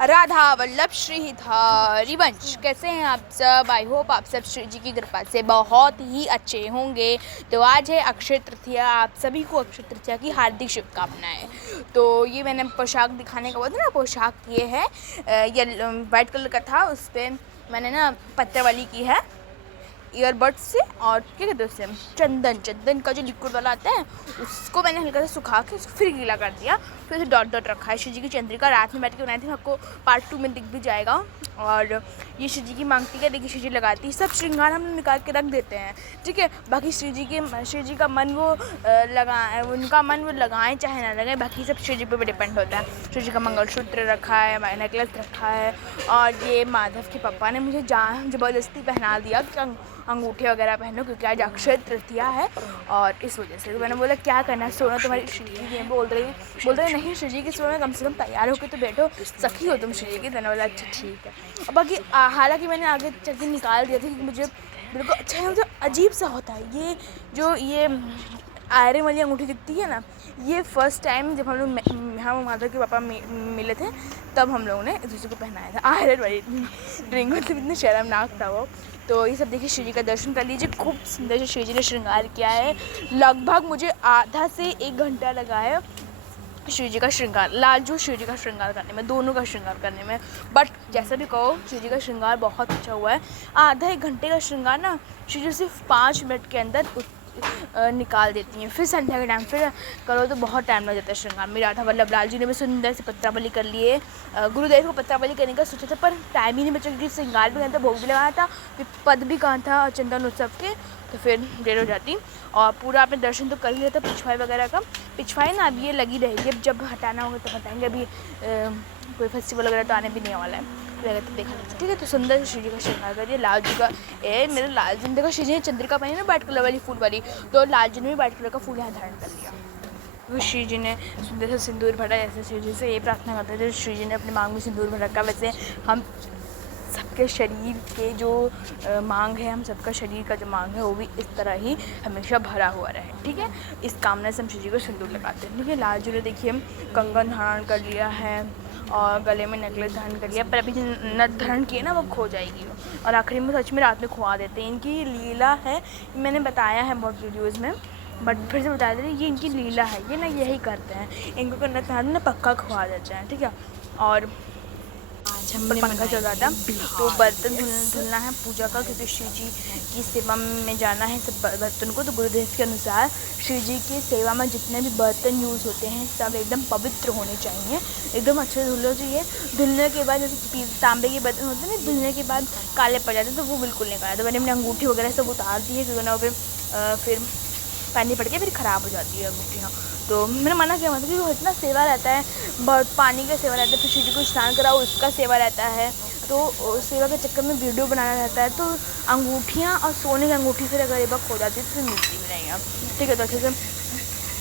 राधा वल्लभ श्री हरिवंश। कैसे हैं आप सब? आई होप आप सब श्री जी की कृपा से बहुत ही अच्छे होंगे। तो आज है अक्षय तृतीया, आप सभी को अक्षय तृतीया की हार्दिक शुभकामनाएं। तो ये मैंने पोशाक दिखाने का बोला था ना, पोशाक ये है ये वाइट कलर का था, उस पर मैंने ना पत्ते वाली की है ईयरबड्स से, और क्या कहते हैं उससे, चंदन का जो लिक्विड वाला आता है उसको मैंने हल्का सा सुखा के उसको फिर गीला कर दिया, फिर उसे डॉट डॉट रखा है। शिव जी की चंद्रिका रात में बैठ के बनाई थी, आपको पार्ट 2 में दिख भी जाएगा। और ये शिव जी की मांगती है, देखिए शिव जी लगाती है, सब श्रृंगार हम निकाल के रख देते हैं, ठीक है। बाकी शिव जी का मन वो लगाए, उनका मन वो लगाएं चाहे ना लगाएं, बाकी सब शिव जी पे डिपेंड होता है। शिव जी का मंगलसूत्र रखा है, नेकलेस रखा है, और ये माधव के पापा ने मुझे ज़बरदस्ती पहना दिया कि अंगूठे वगैरह पहनो, क्योंकि आज अक्षय तृतीया है और इस वजह से। तो मैंने बोला क्या करना है, सोना तुम्हारी श्री जी बोल रही नहीं श्री जी की सोना, कम से कम तैयार होकर तो बैठो, सखी हो तुम श्री जी की। मैंने बोला अच्छा ठीक है। और बाकी हालांकि मैंने आगे चल के निकाल दिया था क्योंकि मुझे बिल्कुल अच्छा मुझे अजीब सा होता है ये जो ये आयरन वाली अंगूठी दिखती है ना, ये फर्स्ट टाइम जब हम माधव के पापा मिले थे तब हम लोगों ने एक दूसरे को पहनाया था आयरन वाली रिंग, मतलब इतनी शर्मनाक था वो। तो ये सब देखिए, शिव जी का दर्शन कर लीजिए, खूब सुंदर से शिव जी ने श्रृंगार किया है। लगभग मुझे आधा से 1 घंटा लगा है शिव जी का श्रृंगार, लालजू शिव जी का श्रृंगार करने में, दोनों का श्रृंगार करने में। बट जैसा भी कहो, शिव जी का श्रृंगार बहुत अच्छा हुआ है। आधा 1 घंटे का श्रृंगार ना शिव जी सिर्फ 5 मिनट के अंदर निकाल देती हैं। फिर संध्या के टाइम फिर करो तो बहुत टाइम लग जाता है श्रृंगार में। राधा वल्लभ लाल जी ने भी सुंदर से पत्रावली कर लिए। गुरुदेव को पत्रावली करने का सोचा था पर टाइम ही नहीं बचा, क्योंकि श्रृंगार भी करना था, भोग भी लगाया था, फिर पद भी कहा था चंदन उत्सव के, तो फिर देर हो जाती। और पूरा आपने दर्शन तो कर लिया था पिछवाई वगैरह का। पिछवाई ना अब ये लगी रहेगी, अब जब हटाना होगा तो हटाएंगे, अभी कोई फेस्टिवल वगैरह तो आने भी नहीं वाला है, लगा तो देखा ठीक है। तो सुंदर से शिव जी का श्रृंगार करिए। लाल जी का मेरे लाल जी ने देखा, शिव जी ने चंद्रिका पहनी ना वाइट कलर वाली फूल वाली, तो लाल जी ने भी वाइट कलर का फूल यहाँ धारण कर लिया। तो शिव जी ने सुंदर से सिंदूर भरा, जैसे शिव जी से ये प्रार्थना करते थे शिव जी ने अपने मांग में सिंदूर भर रखा, वैसे हम सबके शरीर के जो मांग है, हम सबका शरीर का जो मांग है वो भी इस तरह ही हमेशा भरा हुआ रहे, ठीक है। इस कामना से हम शिव जी को सिंदूर लगाते हैं, ठीक है। लाल जी ने देखिए कंगन धारण कर लिया है और गले में नेकलेस धारण कर लिया, पर अभी जो नथ धारण की है ना वो खो जाएगी, और आखिरी में सच में रात में खुआ देते हैं। इनकी लीला है, मैंने बताया है बहुत वीडियोज़ में, बट फिर से बता देते, ये इनकी लीला है, ये ना यही करते हैं, इनको नथ धारण ना पक्का खुआ देते हैं, ठीक है। और पंखा चल रहा था, तो बर्तन धुलना है पूजा का, क्योंकि शिव जी की सेवा में जाना है सब बर्तन को। तो गुरुदेव के अनुसार शिव जी की सेवा में जितने भी बर्तन यूज़ होते हैं सब एकदम पवित्र होने चाहिए, एकदम अच्छे धुलना चाहिए। धुलने के बाद जैसे तांबे के बर्तन होते हैं ना, धुलने के बाद काले पड़ जाते हैं, तो वो बिल्कुल नहीं काला। तो मैंने अपनी अंगूठी वगैरह सब उतार दी है, क्योंकि ना फिर पहननी पड़ के फिर ख़राब हो जाती है अंगूठियाँ। तो मैंने मना किया, मतलब कि वो इतना सेवा रहता है, बहुत पानी का सेवा रहता है, फिर शिव जी को स्नान कराओ उसका सेवा रहता है, तो सेवा के चक्कर में वीडियो बनाना रहता है, तो अंगूठियाँ और सोने की अंगूठी फिर अगर एक बार खो जाती है तो फिर मिलती भी नहीं है, ठीक है। तो अच्छे से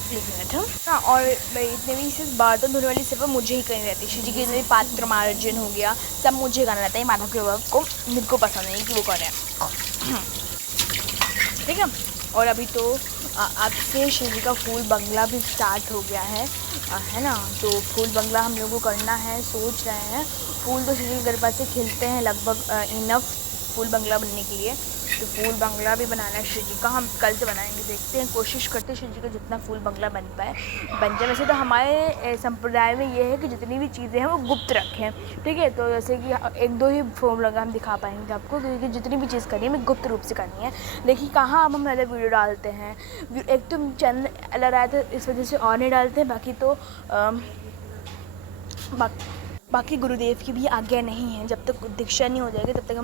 लिख हाँ। और इतने भी सिर्फ बर्तन धोने वाली सेवा मुझे ही करनी रहती है, शिव जी के जितने भी पात्र मार्जन हो गया सब मुझे करना रहता है, माधव के बाबा को मुझको पसंद नहीं कि वो करें, ठीक है। और अभी तो अब से शिव जी का फूल बंगला भी स्टार्ट हो गया है ना, तो फूल बंगला हम लोगों को करना है, सोच रहे हैं। फूल तो शिव जी के घर से खिलते हैं लगभग इनफ फूल बंगला बनने के लिए, तो फूल बंगला भी बनाना है शिव जी का, हम कल से बनाएंगे, देखते हैं, कोशिश करते हैं शिव जी का जितना फूल बंगला बन जाए। वैसे तो हमारे संप्रदाय में ये है कि जितनी भी चीज़ें हैं वो गुप्त रखें, ठीक है। तो जैसे कि 1-2 ही फूल बंगला हम दिखा पाएंगे आपको, क्योंकि जितनी भी चीज़ करनी है हमें गुप्त रूप से करनी है। देखिए कहाँ अब हम अलग वीडियो डालते हैं, एक तो चैनल अलग आया था इस वजह से और नहीं डालते हैं, बाकी तो बाकी गुरुदेव की भी आज्ञा नहीं है, जब तक दीक्षा नहीं हो जाएगी तब तक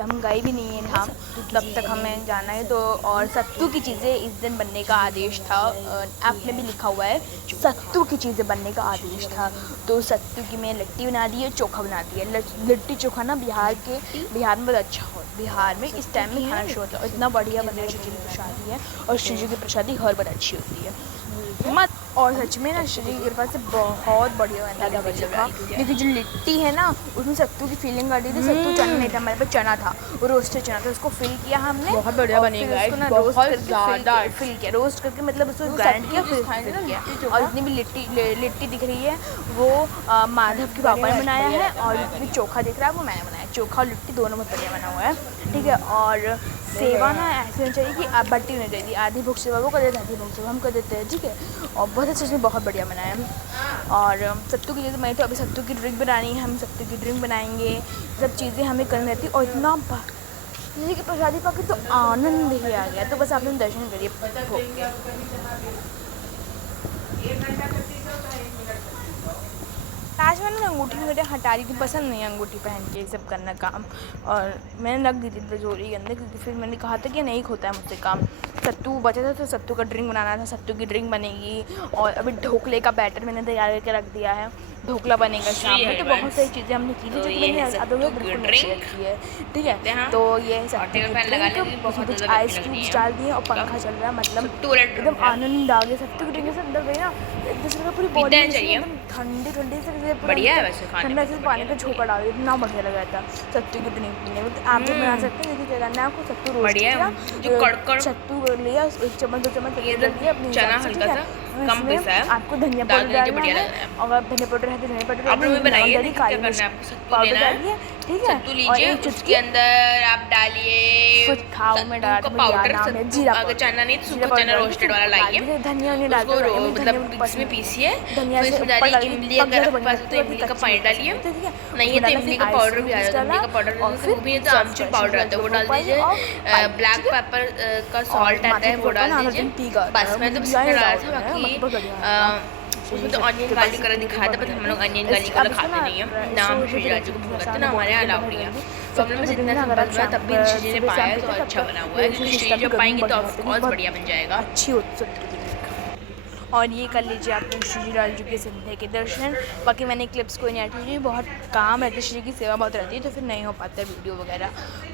हम गए भी नहीं हैं धाम, तब तक हमें जाना है। तो और सत्तू की चीज़ें इस दिन बनने का आदेश था, ऐप में भी लिखा हुआ है सत्तू की चीज़ें बनने का आदेश था, तो सत्तू की मैं लिट्टी बना दी है, चोखा बना दी है। लिट्टी चोखा ना बिहार में बहुत अच्छा हो, बिहार में इस टाइम में खाना शुरू होता है, इतना बढ़िया बनने शिव जी की प्रसादी है, और शिव जी की प्रसादी हर बार अच्छी होती है। मत। और सच में ना श्री की कृपा से बहुत बढ़िया बना था देखिए जो लिट्टी है ना उसमें सत्तू की फीलिंग आ रही थी। सत्तू चना नहीं था हमारे पास, चना था, रोस्टेड चना था, उसको फिल किया हमने, बहुत बढ़िया बनेगा, बहुत ज़्यादा फिल किया, रोस्ट करके मतलब उसको ग्राइंड किया, फिर फिल किया। और जितनी भी लिट्टी दिख रही है वो माधव के पापा ने बनाया है, और जितनी चोखा दिख रहा है वो मैंने बनाया। चोखा और लिट्टी दोनों बहुत बढ़िया बना हुआ है, ठीक है। और सेवा ना ऐसे होनी चाहिए कि आप बट्टी होनी चाहिए, आधी भूख सेवा वो कर देते हैं, आधी भूख सेवा हम कर देते हैं, ठीक है। और बहुत अच्छे से बहुत बढ़िया बनाया है। और सत्तू की जैसे मैं तो अभी सत्तू की ड्रिंक बनानी है, हम सत्तू की ड्रिंक बनाएंगे, सब चीज़ें हमें करनी रहती। और इतना जैसे कि प्रसादी पाके तो आनंद ही आ गया। तो बस आप लोग दर्शन करिए भोग के। आज मैंने अंगूठी वगैरह हटा दी थी, पसंद नहीं है अंगूठी पहन के ये सब करना काम, और मैंने रख दी थी तिजोरी के अंदर, क्योंकि फिर मैंने कहा था कि नहीं होता है मुझसे काम। सत्तू बचा था तो सत्तू का ड्रिंक बनाना था, सत्तू की ड्रिंक बनेगी। और अभी ढोकले का बैटर मैंने तैयार करके रख दिया है, ढोकला बनेगा शाम में। तो बहुत सारी चीज़ें हमने की थी जो कि मैंने अभी बिल्कुल नहीं शेयर की है, ठीक है। तो ये सत्तू की ड्रिंक, उसमें कुछ आइस क्यूब्स डाल दिए और पंखा चल रहा है, मतलब एकदम आनंद आ गया। सत्तू की ड्रिंक से अंदर गई ना एक दूसरे का पूरी बॉडी एकदम ठंडी ठंडी से बढ़िया है वैसे खाने ठंडा से पानी का झोंका डाल दिया, इतना बढ़िया लग रहा था सत्तू की ड्रिंक पीने में। तो आप भी बना सकते हैं। देखिए क्या करना है आपको, सत्तू रोस्ट किया, जो कड़कड़ सत्तू लिया, 1 चम्मच 2 चम्मच लिया अपने चना हिसाब से, हल्का सा कम इसमें पिसा है, आपको धनिया पाउडर डालना है। अगर धनिया पाउडर है तो धनिया पाउडर, आप लोग भी बनाइए, क्या करना है आपको, सत्तू लेना डालिए, ठीक है। सत्तू लीजिए, उसके अंदर आप डालिए कुछ खाओ में डाल का पाउडर, अगर चना नहीं तो सूखा चना रोस्टेड वाला लाइए, धनिया नहीं डालते, मतलब इसमें पीसिए, धनिया फिर इसमें डालिए इमली, अगर आपके पास तो इमली का पानी डालिए, नहीं है तो इमली का पाउडर भी आ जाता है, इमली का पाउडर वो भी है तो आमचूर पाउडर आता है वो डाल दीजिए, ब्लैक पेपर का सॉल्ट आता है वो डाल दीजिए। बस मैं तो इसमें डाला था, बाकी उसमें तो ऑनियन गार्लिक कलर दिखाया था, बट हम लोग ऑनियन गार्लिक कलर खाते नहीं है ना, हम श्री राजू को भूल करते ना, हमारे यहाँ अलाउड नहीं है। तो हम लोग में जितना सिंपल बना तब भी श्री ने पाया तो अच्छा बना हुआ है, क्योंकि श्री जब पाएंगे तो ऑफकोर्स बढ़िया बन जाएगा, अच्छी होती। और ये कर लीजिए आप लोग श्री राजू के संध्या के दर्शन। बाकी मैंने क्लिप्स कोई नहीं हटाई, बहुत काम रहती है, श्री की सेवा बहुत रहती है, तो फिर नहीं हो पाता वीडियो वगैरह।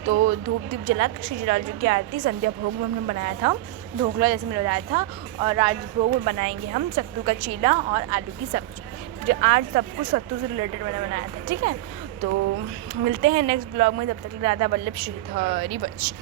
तो धूप दीप जला श्री राजू की आरती संध्या भोग में हमने बनाया था, ढोकला जैसे मैंने बताया था। और आज भोग में बनाएंगे हम सत्तू का चीला और आलू की सब्जी, जो आज सब कुछ सत्तू से रिलेटेड मैंने बनाया था, ठीक है। तो मिलते हैं नेक्स्ट ब्लॉग में, तब तक राधा वल्लभ श्रीधरी वंश।